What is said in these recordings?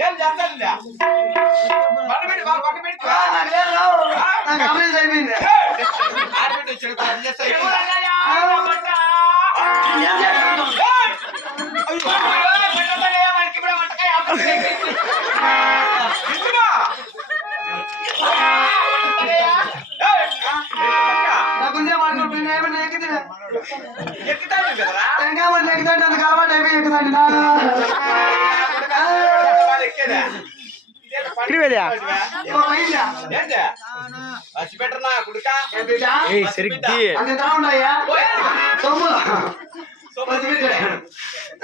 ఏం చేస్తాను అయిపోయింది నాకుందే మాట్లాడుతున్నా ఏమన్నా ఎక్కుతాను కదా ఇంకా మళ్ళీ ఎక్కుతాండి అందుకు అలవాటు అయిపోయి ఎక్కుతాండి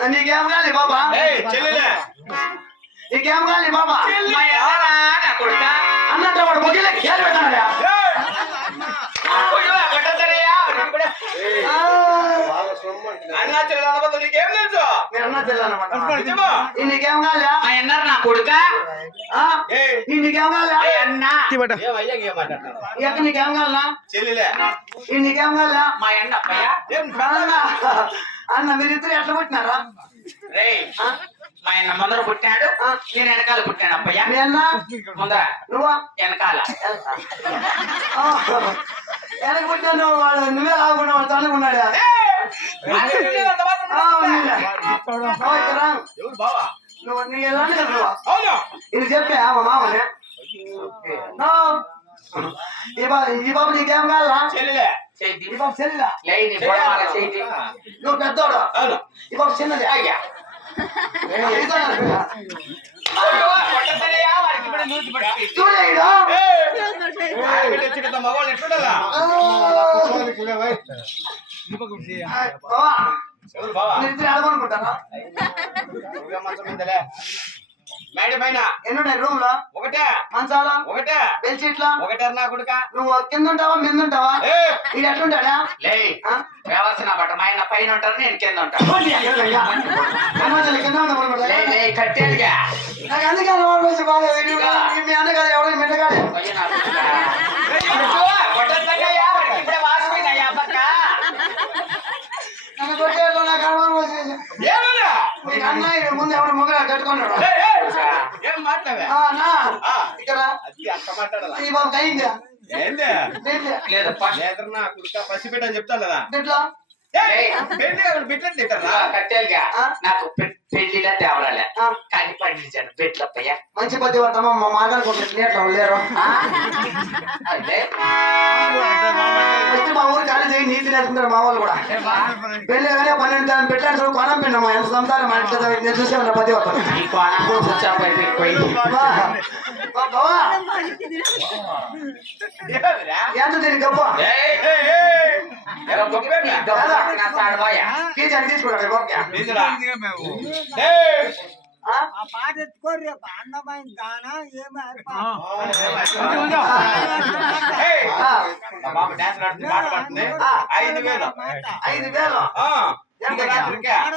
నీకేం కాలి బాబా నీకేం కాలి బాబా అన్నట్టు వాడు మొగిలే కేర్ పెట్టాడా నీకేం తెలుసు నీకేం కాలే అన్నారు నా కొడుక నీకేం కాలే అన్న నీకేం కాలనా చెల్లెలే నీకేం కాలే మా అన్న అప్పయ్య అన్న మీరిద్దరు ఎట్లా పుట్టినారా రే మా అన్న ముందర పుట్టాడు నేను వెనకాల పుట్టాను అప్పయ్య మీ అన్న ముందర నువ్వా వెనకాల వెనక పుట్టాను వాడు నువ్వే లాగుకున్నావు వాడు తనుకున్నాడా నువ్వు నీ ఎలాంటి ఇది చెప్పే మామనే ఈ బాబు నీకేం కావాలా చెల్లెలే ఈ బాబు చెల్లిలా నువ్వు పెద్దోడు ఈ బాబు చిన్నది అయ్యా మగవాళ్ళు ఎట్లుండాలా అనుకుంటారా మేడ పైన ఎన్నుంటాయి రూమ్ లో ఒకటే మంచాల ఒకటే బెడ్షీట్లా ఒకటే నా కొడుక నువ్వు కింద ఉంటావా మీద ఉంటావా ఇది ఎట్లుంటాడా వేవాల్సిన బట్ట మా ఆయన పైన ఉంటారు నేను కింద ఉంటాను కట్టేదిగా నాకు అందుకే బాగాలేదు మీ అన్నగారు ఎవరు మిండగాడే నన్ను కొట్టేళ్ళు నాకు అనుమానం వచ్చేసి అన్న ముందు ఎవరు మొగ కట్టుకున్నాడు ఏం మాట్లాడే ఇక్కడ ఈ బాబు అయిందా లేదన్నా కుడుక పసిపెట్ట అని చెప్తాను కదా ఎట్లా కట్టేలుగా నాకు పెళ్లిలా తేవరాలే కానీ పండించాను పెట్లప్పయ్య మంచి పది పడతామా మా మాట్లాడుకుంటున్నారు లేరు మా ఊరు ఖాళీ చేయి నీతి నేర్చుకుంటారు మా వాళ్ళు కూడా పెళ్లి కానీ 12 తరం పెట్టాను చూడు కొనం పిండమ్మా ఎంత సంతానం మా ఇంట్లో నేను చూసే ఉన్నా పది పడతాను ఎంత దీనికి గొప్ప తీసుకున్నాడు పాట ఎత్తుకోరు రేపు అన్నమైన దానా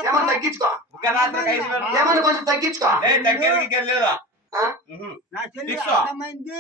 ఏమన్నా తగ్గించుకో ఏమన్నా కొంచెం తగ్గించుకో నా చెల్లి అర్థమైంది